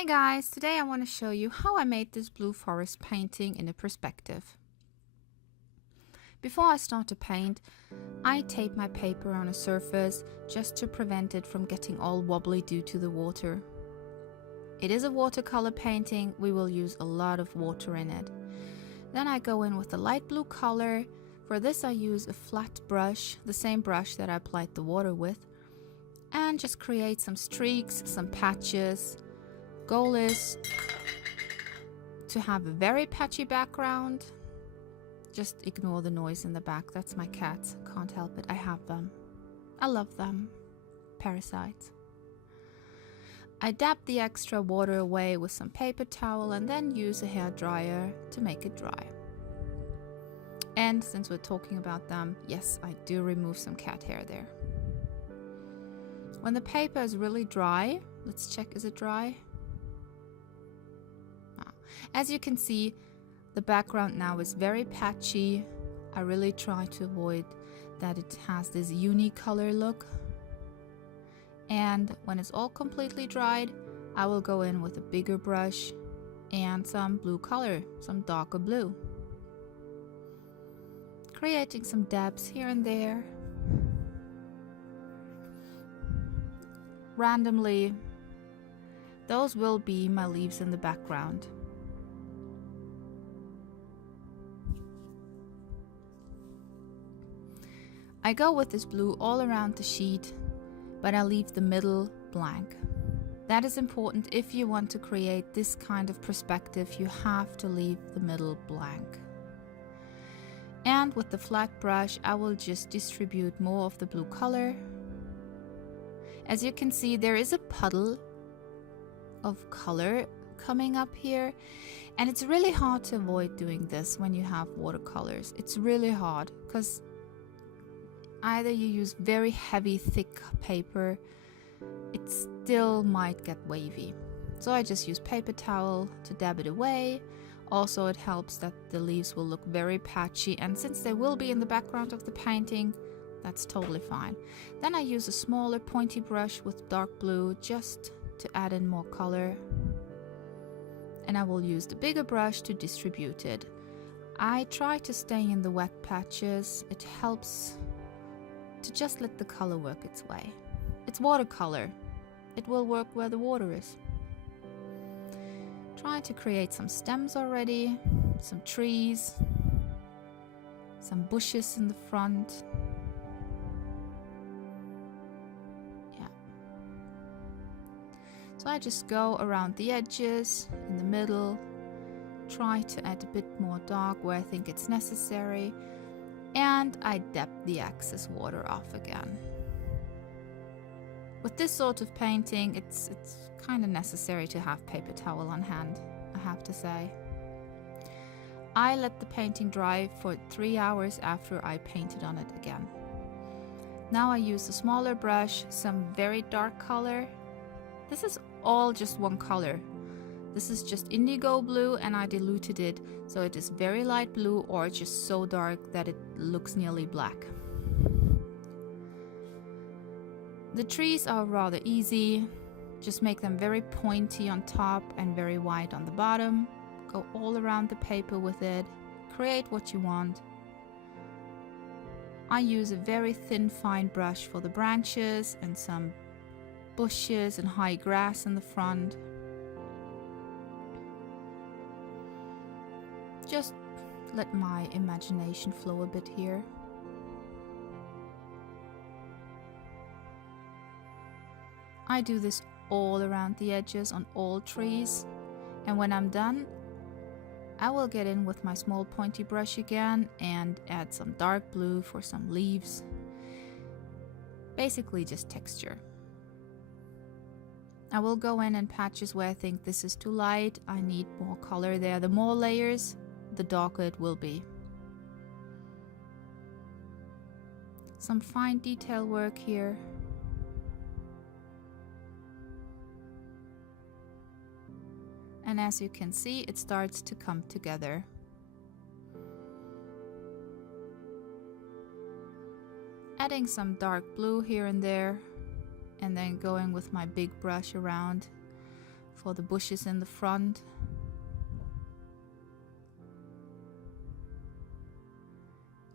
Hey guys, today I want to show you how I made this blue forest painting in a perspective. Before I start to paint, I tape my paper on a surface just to prevent it from getting all wobbly due to the water. It is a watercolor painting, we will use a lot of water in it. Then I go in with a light blue color. For this I use a flat brush, the same brush that I applied the water with, and just create some streaks, some patches. Goal is to have a very patchy background. Just ignore the noise in the back. That's my cats. Can't help it. I have them. I love them. Parasites. I dab the extra water away with some paper towel and then use a hair dryer to make it dry. And since we're talking about them, yes, I do remove some cat hair there. When the paper is really dry, let's check, is it dry? As you can see, the background now is very patchy. I really try to avoid that it has this unicolor look. And when it's all completely dried, I will go in with a bigger brush and some blue color, some darker blue. Creating some dabs here and there. Randomly, those will be my leaves in the background. I go with this blue all around the sheet, but I leave the middle blank. That is important. If you want to create this kind of perspective, you have to leave the middle blank. And with the flat brush, I will just distribute more of the blue color. As you can see, there is a puddle of color coming up here, and it's really hard to avoid doing this when you have watercolors. It's really hard because either you use very heavy, thick paper, it still might get wavy. So I just use paper towel to dab it away. Also, it helps that the leaves will look very patchy, and since they will be in the background of the painting, that's totally fine. Then I use a smaller pointy brush with dark blue just to add in more color. And I will use the bigger brush to distribute it. I try to stay in the wet patches. It helps to just let the color work its way. It's watercolor. It will work where the water is. Try to create some stems already, some trees, some bushes in the front. Yeah. So I just go around the edges, in the middle, try to add a bit more dark where I think it's necessary. And I dab the excess water off again. With this sort of painting, it's kind of necessary to have paper towel on hand, I have to say. I let the painting dry for 3 hours after I painted on it again. Now I use a smaller brush, some very dark color. This is all just one color. This is just indigo blue, and I diluted it so it is very light blue or just so dark that it looks nearly black. The trees are rather easy. Just make them very pointy on top and very wide on the bottom. Go all around the paper with it. Create what you want. I use a very thin, fine brush for the branches and some bushes and high grass in the front. Just let my imagination flow a bit here. I do this all around the edges on all trees, and when I'm done, I will get in with my small pointy brush again and add some dark blue for some leaves. Basically just texture. I will go in patches where I think this is too light, I need more color there. The more layers, the darker it will be. Some fine detail work here. And as you can see, it starts to come together. Adding some dark blue here and there, and then going with my big brush around for the bushes in the front.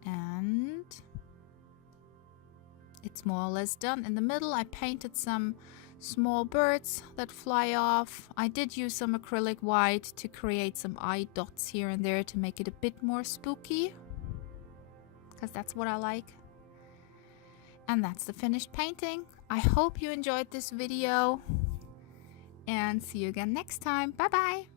And it's more or less done. In the middle I painted some small birds that fly off. I did use some acrylic white to create some eye dots here and there to make it a bit more spooky, because that's what I like. And that's the finished painting. I hope you enjoyed this video and see you again next time. Bye bye.